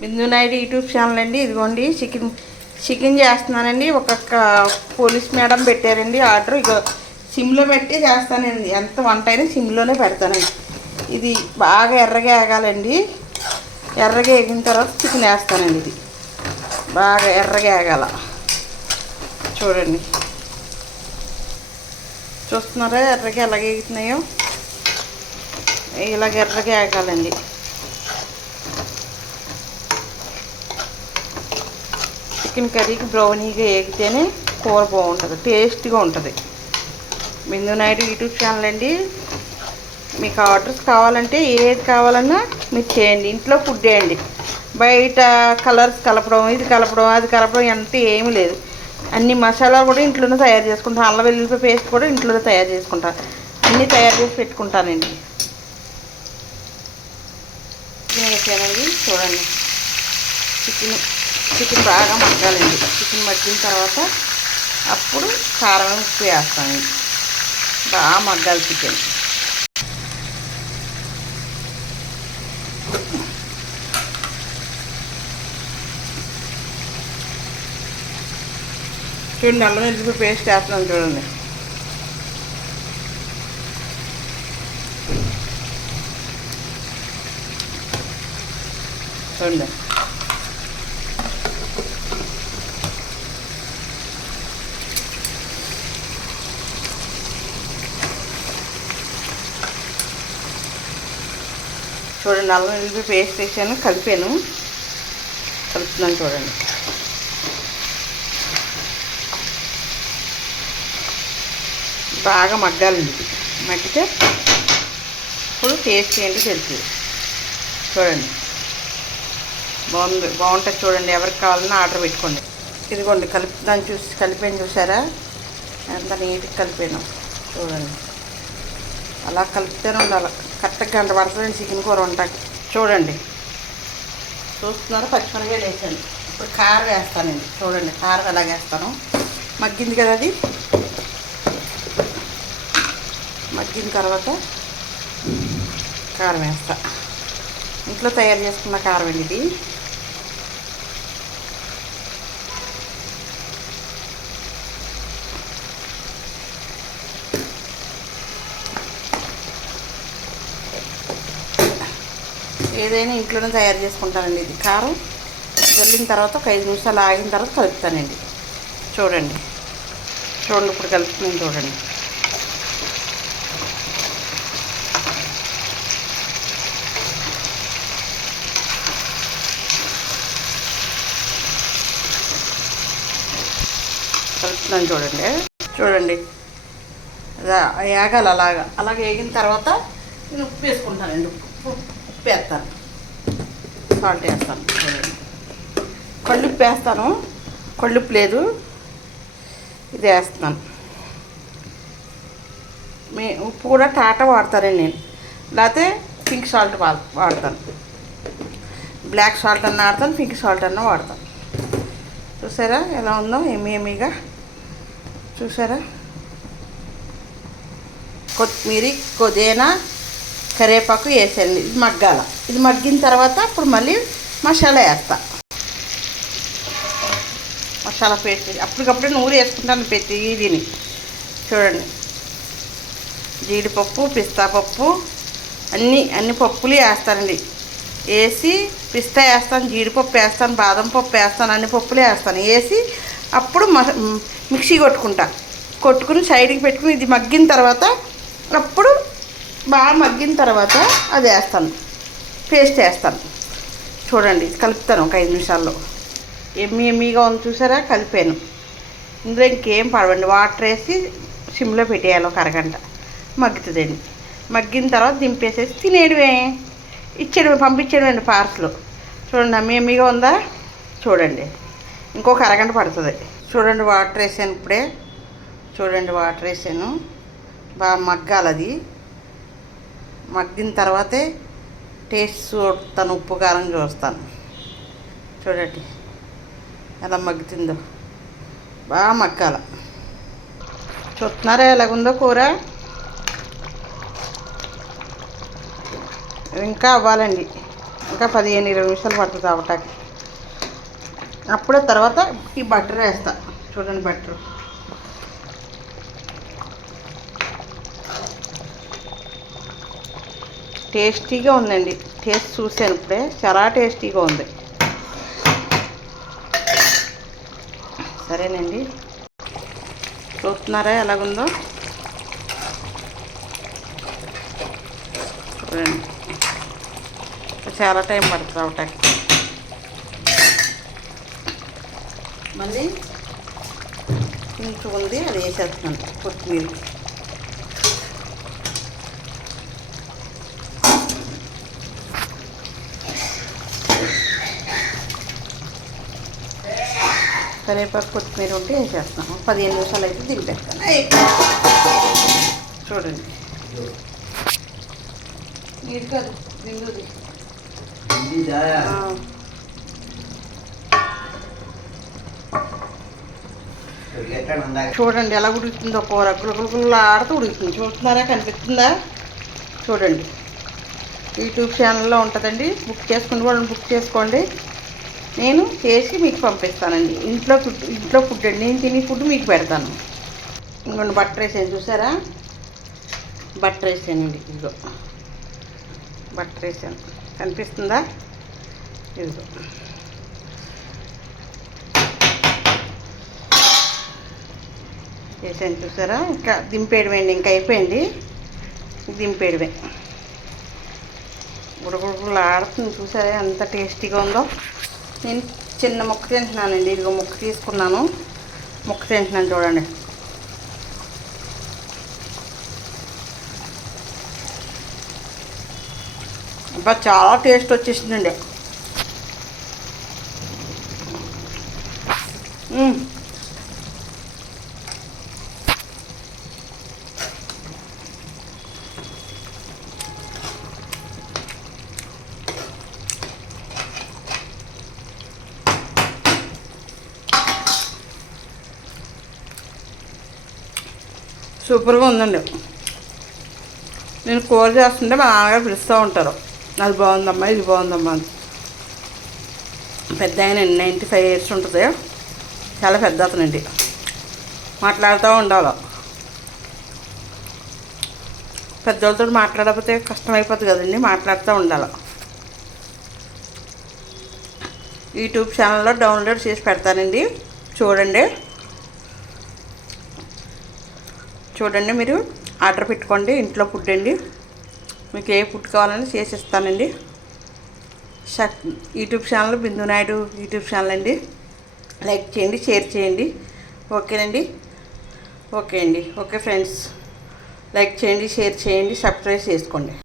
బిందు Naidu YouTube channel అండి. ఇదిగోండి chicken చేస్తున్నానండి. ఒక్కొక్క పోలీస్ మేడం పెట్టారండి ఆర్డర్. ఇగో సిమ్లో పెట్టి చేస్తానండి. ఎంత వంట అయినా సిమ్లోనే పెడతానండి. ఇది బాగా ఎర్రగా వేగాలండి. ఎర్రగా వేగిన తర్వాత చికెన్ వేస్తానండి. ఇది బాగా ఎర్రగా వేగాల. చూడండి, చూస్తున్నారా ఎర్రగా ఎలాగ వేగుతున్నాయో? ఇలాగ ఎర్రగా వేగాలండి. చికెన్ కర్రీకి బ్రౌనీగా వేగితేనే కూర బాగుంటుంది, టేస్ట్గా ఉంటుంది. బిందు నాయుడు యూట్యూబ్ ఛానల్ అండి. మీకు ఆర్డర్స్ కావాలంటే ఏది కావాలన్నా మీరు చేయండి. ఇంట్లో ఫుడ్ చేయండి. బయట కలర్స్ కలపడం, ఇది కలపడం, అది కలపడం ఎంత ఏమీ లేదు. అన్ని మసాలాలు కూడా ఇంట్లోనే తయారు చేసుకుంటాను. అల్లం వెల్లుల్లి పేస్ట్ కూడా ఇంట్లోనే తయారు చేసుకుంటాను. అన్నీ తయారు చేసి పెట్టుకుంటానండి. చికెన్ వేసానండి. చూడండి, చికెన్ బాగా మగ్గాలండి. చికెన్ మగ్గిన తర్వాత అప్పుడు కారం ఉప్పు వేస్తానండి. బాగా మగ్గాలి చికెన్. చూడండి, అల్లం వెల్లుల్లి పేస్ట్ వేస్తున్నాను. చూడండి, చూడండి చూడండి అల్లం వెల్లుల్లి పేస్ట్ వేసాను, కలుపుతున్నాను. చూడండి, బాగా మగ్గాలండి. మగ్గితే ఇప్పుడు టేస్ట్ ఏంటి తెలుసు. చూడండి, బాగుంటుంది. చూడండి, ఎవరికి కావాలన్నా ఆర్డర్ పెట్టుకోండి. ఇదిగోండి కలిపాను. చూసారా ఎంత నీట్గా కలిపాను? చూడండి, అలా కలుపుతూనే ఉండాలి. కరెక్ట్గా గంట పడుతుందండి చికెన్ కూర వంటకి. చూడండి, చూస్తున్నారు, పచ్చిమిరపకాయలు వేసాను. ఇప్పుడు కారం వేస్తానండి. చూడండి, కారం ఎలాగ వేస్తాను. మగ్గింది కదా, అది మగ్గిన తర్వాత కారం వేస్తా. ఇంట్లో తయారు చేసుకున్న కారం అండి ఇది. ఏదైనా ఇంట్లోనే తయారు చేసుకుంటానండి. ఇది కారం జల్లిన తర్వాత ఒక 5 నిమిషాలు ఆగిన తర్వాత కలుపుతానండి. చూడండి, ఇప్పుడు కలుపుతున్నాను. చూడండి, కలుపుతున్నాను. చూడండి వేగాలి. అలాగ వేగిన తర్వాత నేను ఉప్పు వేసుకుంటానండి. ఉప్పు వేస్తాను, సాల్ట్ వేస్తాను. చూడండి, కళ్ళుప్పు వేస్తాను. కళ్ళుప్పు లేదు, ఇది వేస్తున్నాను. ఉప్పు కూడా టాటా వాడతానండి నేను, లేకపోతే పింక్ సాల్ట్ వాడతాను. బ్లాక్ సాల్ట్ అన్న వాడతాను, పింక్ సాల్ట్ అన్న వాడతాను. చూసారా ఎలా ఉందో? ఎమ్మీగా చూసారా? కొత్తిమీర, పుదీనా, కరివేపాకు వేసాను. ఇది మగ్గాల. ఇది మగ్గిన తర్వాత ఇప్పుడు మళ్ళీ మసాలా వేస్తా. మసాలా పేస్ట్ అప్పటికప్పుడే నూరు వేసుకుంటాను ప్రతి దీన్ని. చూడండి, జీడిపప్పు, పిస్తా పప్పు, అన్ని పప్పులు వేస్తానండి. వేసి పిస్తా వేస్తాను, జీడిపప్పు వేస్తాను, బాదం పప్పు వేస్తాను, అన్ని పప్పులు వేస్తాను. వేసి అప్పుడు మిక్సీ కొట్టుకుని సైడ్కి పెట్టుకుని ఇది మగ్గిన తర్వాత అప్పుడు బాగా మగ్గిన తర్వాత అది వేస్తాను, పేస్ట్ వేస్తాను. చూడండి, కలుపుతాను ఒక 5 నిమిషాల్లో. ఎమ్మీగా ఉంది. చూసారా, కలిపాను. ఇందులో ఇంకేం పడవండి. వాటర్ వేసి సిమ్లో పెట్టేయాలి. ఒక అరగంట మగ్గుతుందండి. మగ్గిన తర్వాత దింపేసేసి తినేయడమే, పంపించేయడమండి పార్సల్. చూడండి, ఎమ్మీగా ఉందా? చూడండి, ఇంకొక అరగంట పడుతుంది. చూడండి, వాటర్ వేసాను ఇప్పుడే. చూడండి, వాటర్ వేసాను. బాగా మగ్గాలి. అది మగ్గిన తర్వాతే టేస్ట్ చూస్తాను, ఉప్పు కారం చూస్తాను. చూడండి ఎలా మగ్గుతుందో. బాగా మగ్గాల. చూస్తున్నారా ఎలాగుందో కూర? ఇంకా అవ్వాలండి. ఇంకా 15-20 నిమిషాలు పడుతుంది అవటానికి. అప్పుడే తర్వాత ఈ బటర్ వేస్తా. చూడండి బటర్ టేస్టీగా ఉందండి. టేస్ట్ చూసాను ఇప్పుడే, చాలా టేస్టీగా ఉంది. సరేనండి, చూస్తున్నారా ఎలాగుందో చూడండి. చాలా టైం పడుతుంది అవటానికి. మళ్ళీ కొంచెం ఉంది, అది వేసేస్తున్నాను కొత్తిమీర. కరివేపాకు కొత్తిమీర ఉంటే వేసేస్తున్నాను. 15 నిమిషాలు అయితే దింపేస్తాను. చూడండి, నీరు కాదు బిందుది. చూడండి ఎలా ఉడుకుతుందో కూర, గులగులగులు ఆడుతూ ఉడుకుతుంది. చూస్తున్నారా, కనిపిస్తుందా? చూడండి, యూట్యూబ్ ఛానల్లో ఉంటుందండి, బుక్ చేసుకుని వాళ్ళని బుక్ చేసుకోండి. నేను చేసి మీకు పంపిస్తానండి. ఇంట్లో ఫుడ్ అండి, నేను తిని ఫుడ్ మీకు పెడతాను. ఇంకొండి బట్టర్ వేసాను, చూసారా? బట్టర్ వేసానండి, ఇదిగో బట్టర్ వేసాను, కనిపిస్తుందా? ఇదిగో వేసాను, చూసారా? ఇంకా దింపేయడమేండి, ఇంకా అయిపోయింది, దింపేయడమే. ఉడగుడుగులు ఆడుతుంది, చూసారా ఎంత టేస్టీగా ఉందో. నేను చిన్న ముక్క తింటున్నానండి, ఇదిగో ముక్క తీసుకున్నాను, ముక్క తింటున్నాను చూడండి. అబ్బా చాలా టేస్ట్ వచ్చేసిందండి. సూపర్గా ఉందండి. నేను కూర చేస్తుంటే మా నాన్నగారు పిలుస్తూ ఉంటారు, అది బాగుందమ్మా, ఇది బాగుందమ్మా అని. పెద్ద ఆయన 95 years ఉంటుంది, చాలా పెద్ద అతనండి. మాట్లాడుతూ ఉండాలి, పెద్దవాళ్ళతో మాట్లాడకపోతే కష్టమైపోతుంది కదండి, మాట్లాడుతూ ఉండాలి. యూట్యూబ్ ఛానల్లో డౌన్లోడ్ చేసి పెడతానండి, చూడండి. చూడండి, మీరు ఆర్డర్ పెట్టుకోండి. ఇంట్లో ఫుడ్ అండి, మీకు ఏ ఫుడ్ కావాలని చేసి ఇస్తానండి. యూట్యూబ్ ఛానల్ బిందు నాయుడు యూట్యూబ్ ఛానల్ అండి. లైక్ చేయండి, షేర్ చేయండి. ఓకేనండి, ఓకే అండి, ఓకే ఫ్రెండ్స్. లైక్ చేయండి, షేర్ చేయండి, సబ్స్క్రైబ్ చేసుకోండి.